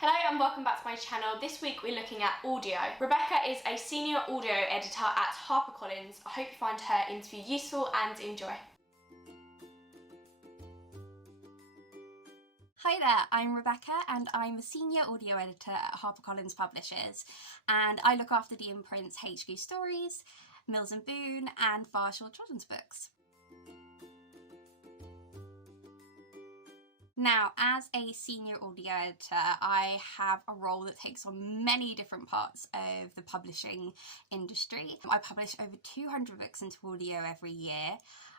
Hello and welcome back to my channel. This week we're looking at audio. Rebecca is a senior audio editor at HarperCollins. I hope you find her interview useful and enjoy. Hi there, I'm Rebecca and I'm a senior audio editor at HarperCollins Publishers, and I look after the imprints HQ Stories, Mills & Boon and Varshaw Children's Books. Now, as a senior audio editor, I have a role that takes on many different parts of the publishing industry. I publish over 200 books into audio every year.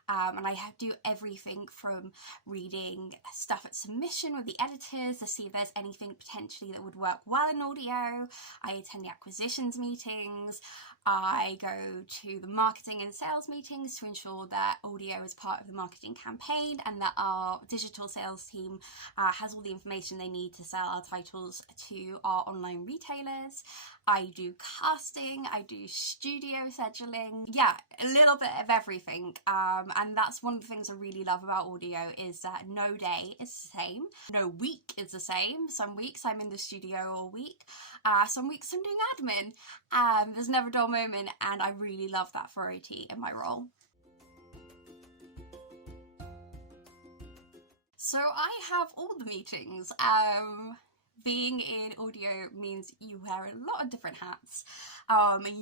And I do everything from reading stuff at submission with the editors to see if there's anything potentially that would work well in audio. I attend the acquisitions meetings. I go to the marketing and sales meetings to ensure that audio is part of the marketing campaign and that our digital sales team has all the information they need to sell our titles to our online retailers. I do casting, I do studio scheduling, yeah, a little bit of everything. And that's one of the things I really love about audio is that no day is the same, no week is the same. Some weeks I'm in the studio all week, some weeks I'm doing admin. There's never a dull moment, and I really love that variety in my role. So I have all the meetings. Being in audio means you wear a lot of different hats.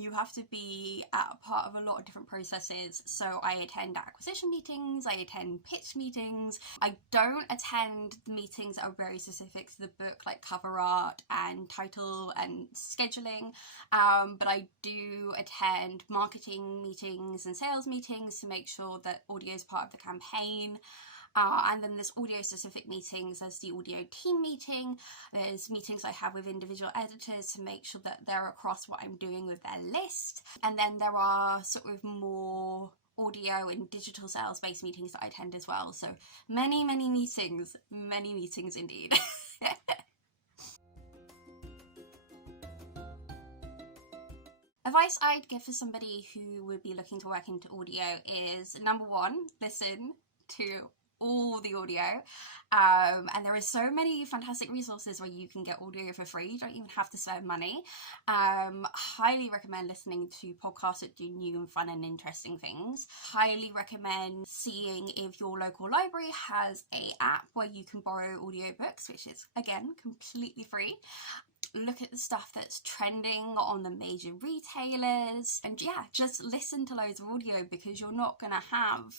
You have to be a part of a lot of different processes. So I attend acquisition meetings, I attend pitch meetings. I don't attend the meetings that are very specific to the book, like cover art and title and scheduling. But I do attend marketing meetings and sales meetings to make sure that audio is part of the campaign. And then there's audio specific meetings, there's the audio team meeting, there's meetings I have with individual editors to make sure that they're across what I'm doing with their list. And then there are sort of more audio and digital sales based meetings that I attend as well. So many meetings indeed. Advice I'd give for somebody who would be looking to work into audio is, number one, listen to all the audio, and there are so many fantastic resources where you can get audio for free. You don't even have to spend money. Highly recommend listening to podcasts that do new and fun and interesting things. Highly recommend seeing if your local library has an app where you can borrow audiobooks, which is again completely free. Look at the stuff that's trending on the major retailers, and yeah, just listen to loads of audio, because you're not gonna have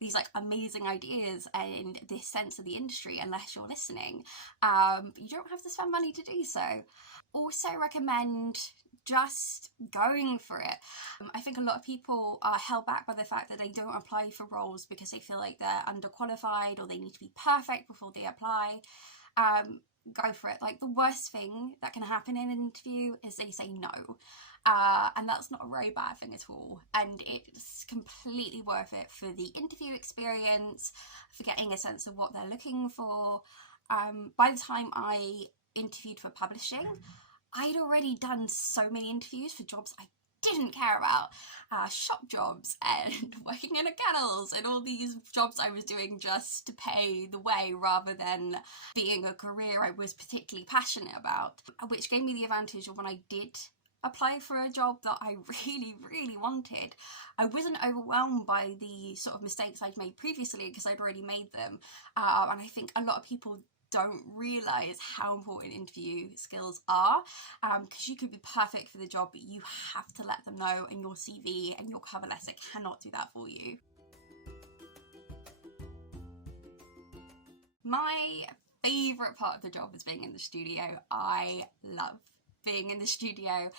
these like amazing ideas and this sense of the industry unless you're listening. You don't have to spend money to do so. Also recommend just going for it. I think a lot of people are held back by the fact that they don't apply for roles because they feel like they're underqualified or they need to be perfect before they apply. Go for it. Like, the worst thing that can happen in an interview is they say no. And that's not a very bad thing at all. And it's completely worth it for the interview experience, for getting a sense of what they're looking for. By the time I interviewed for publishing, I'd already done so many interviews for jobs I didn't care about, shop jobs and working in a kennels and all these jobs I was doing just to pay the way rather than being a career I was particularly passionate about, which gave me the advantage of when I did apply for a job that I really wanted, I wasn't overwhelmed by the sort of mistakes I'd made previously because I'd already made them. And I think a lot of people don't realise how important interview skills are, because you could be perfect for the job, but you have to let them know, and your CV and your cover letter cannot do that for you. My favourite part of the job is being in the studio. I love being in the studio.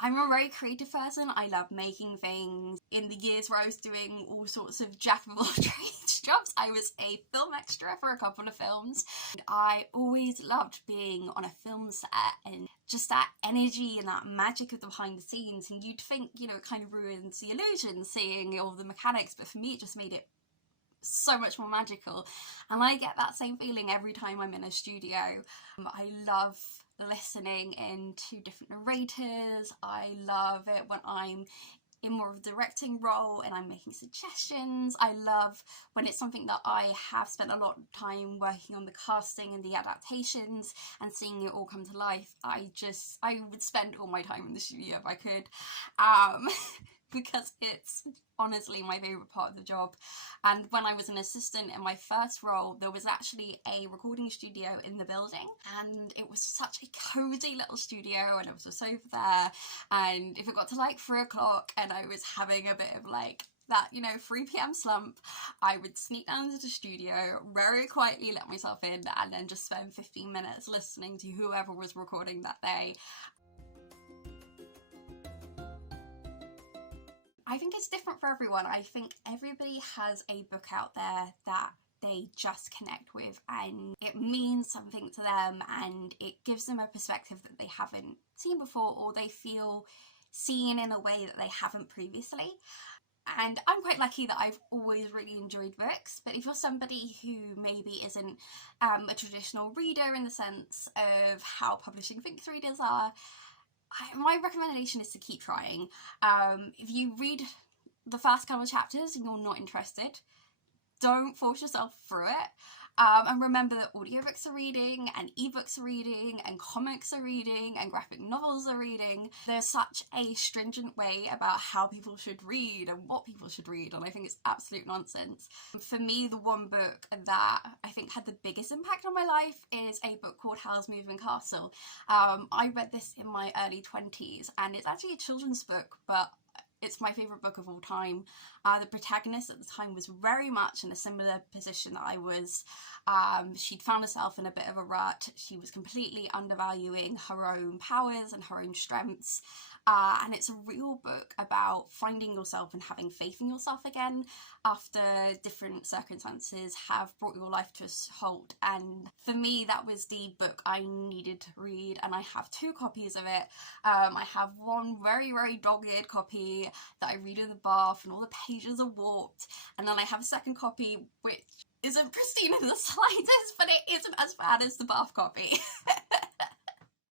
I'm a very creative person. I love making things. In the years where I was doing all sorts of jack of all trades jobs, I was a film extra for a couple of films. I always loved being on a film set and just that energy and that magic of the behind the scenes. And you'd think, you know, it kind of ruins the illusion seeing all the mechanics, but for me it just made it so much more magical. And I get that same feeling every time I'm in a studio. I love listening in to different narrators. I love it when I'm in more of a directing role and I'm making suggestions. I love when it's something that I have spent a lot of time working on the casting and the adaptations and seeing it all come to life. I would spend all my time in the studio if I could, because it's honestly my favourite part of the job. And when I was an assistant in my first role, there was actually a recording studio in the building, and it was such a cosy little studio, and there was a sofa there, and if it got to like 3 o'clock and I was having a bit of like that, 3 p.m. slump, I would sneak down to the studio, very quietly let myself in, and then just spend 15 minutes listening to whoever was recording that day. I think it's different for everyone. I think everybody has a book out there that they just connect with and it means something to them and it gives them a perspective that they haven't seen before, or they feel seen in a way that they haven't previously. And I'm quite lucky that I've always really enjoyed books, but if you're somebody who maybe isn't a traditional reader in the sense of how publishing thinks readers are, my recommendation is to keep trying. If you read the first couple of chapters and you're not interested, don't force yourself through it. And remember that audiobooks are reading, and ebooks are reading, and comics are reading, and graphic novels are reading. There's such a stringent way about how people should read and what people should read, and I think it's absolute nonsense. For me, the one book that I think had the biggest impact on my life is a book called Howl's Moving Castle. I read this in my early 20s, and it's actually a children's book, but it's my favourite book of all time. The protagonist at the time was very much in a similar position that I was. She'd found herself in a bit of a rut. She was completely undervaluing her own powers and her own strengths. And it's a real book about finding yourself and having faith in yourself again after different circumstances have brought your life to a halt. And for me, that was the book I needed to read, and I have 2 copies of it. I have one very, very dogged copy that I read in the bath and all the pages are warped, and then I have a second copy which isn't pristine in the slightest, but it isn't as bad as the bath copy.